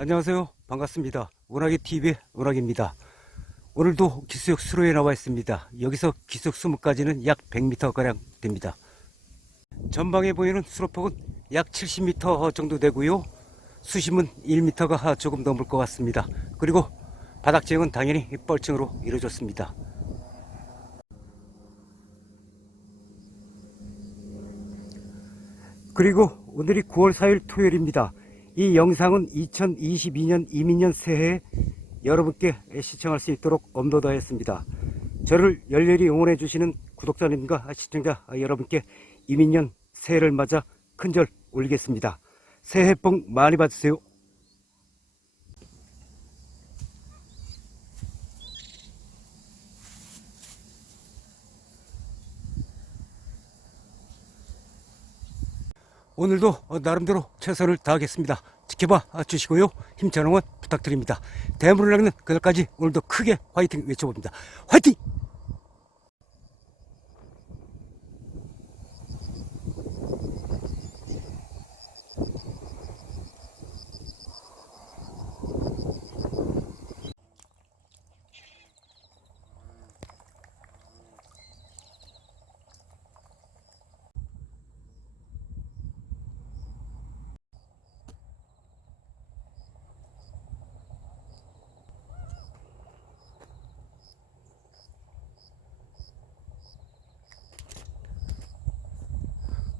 안녕하세요. 반갑습니다. 운하기 TV의 운하기입니다. 오늘도 기수역 수로에 나와 있습니다. 여기서 기수역 수무까지는 약 100m 가량 됩니다. 전방에 보이는 수로폭은 약 70m 정도 되고요. 수심은 1m가 조금 넘을 것 같습니다. 그리고 바닥 지형은 당연히 뻘층으로 이루어졌습니다. 그리고 오늘이 9월 4일 토요일입니다. 이 영상은 2022년 이민년 새해에 여러분께 시청할 수 있도록 업로드하였습니다. 저를 열렬히 응원해 주시는 구독자님과 시청자 여러분께 이민년 새해를 맞아 큰절 올리겠습니다. 새해 복 많이 받으세요. 오늘도 나름대로 최선을 다하겠습니다. 지켜봐 주시고요. 힘찬 응원 부탁드립니다. 대물을 낚는 그날까지 오늘도 크게 화이팅 외쳐봅니다. 화이팅!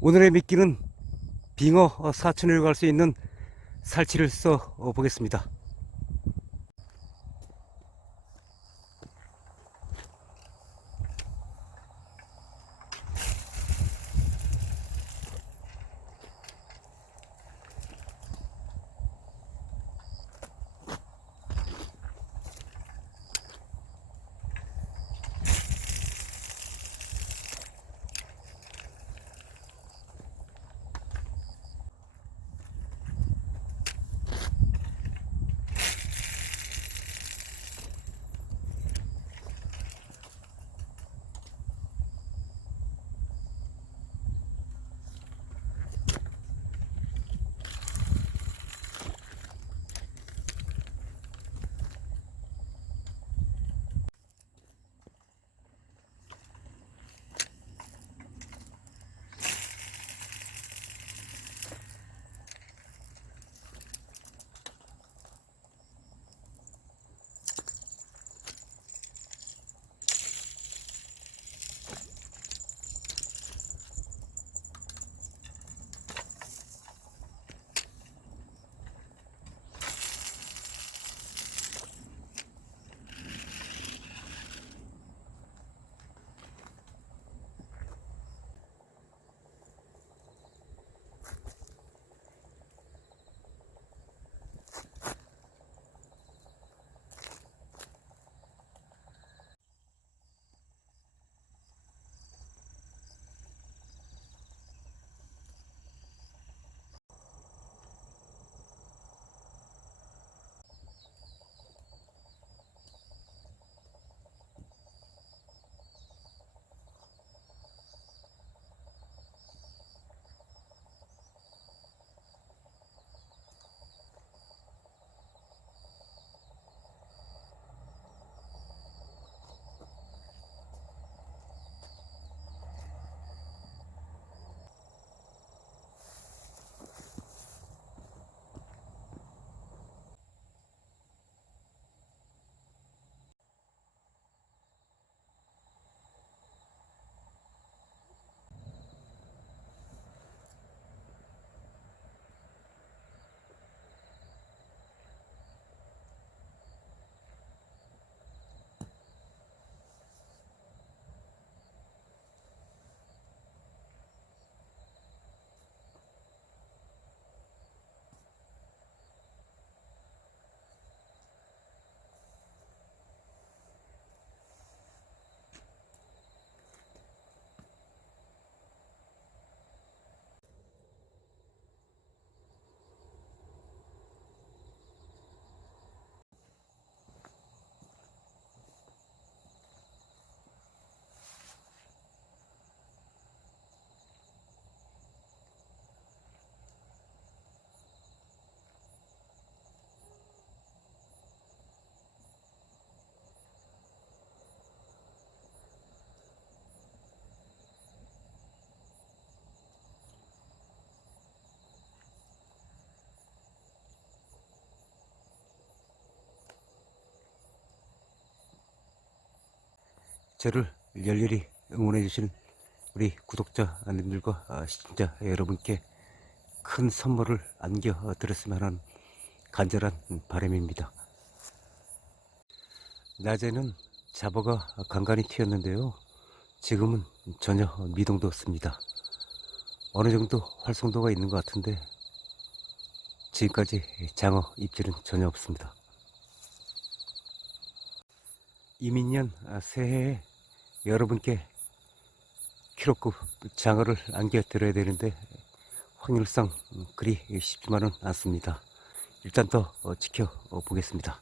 오늘의 미끼는 빙어 사천을 갈 수 있는 살치를 써 보겠습니다. 저를 열렬히 응원해 주시는 우리 구독자님들과 시청자 여러분께 큰 선물을 안겨 드렸으면 하는 간절한 바람입니다. 낮에는 잡어가 간간히 튀었는데요. 지금은 전혀 미동도 없습니다. 어느 정도 활성도가 있는 것 같은데 지금까지 장어 입질은 전혀 없습니다. 이민년 새해에 여러분께 키로급 장어를 안겨드려야 되는데 확률상 그리 쉽지만은 않습니다. 일단 더 지켜보겠습니다.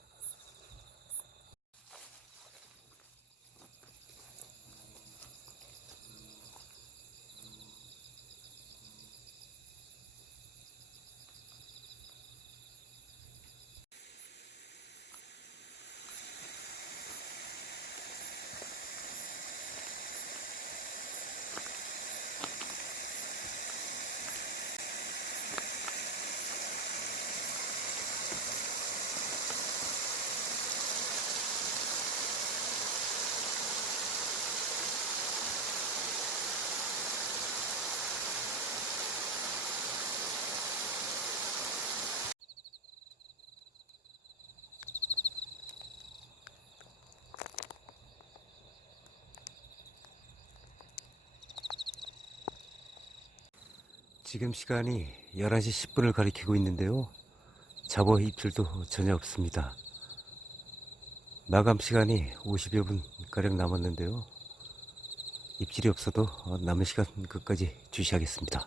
지금 시간이 11시 10분을 가리키고 있는데요. 잡어 입질도 전혀 없습니다. 마감 시간이 50여 분가량 남았는데요. 입질이 없어도 남은 시간 끝까지 주시하겠습니다.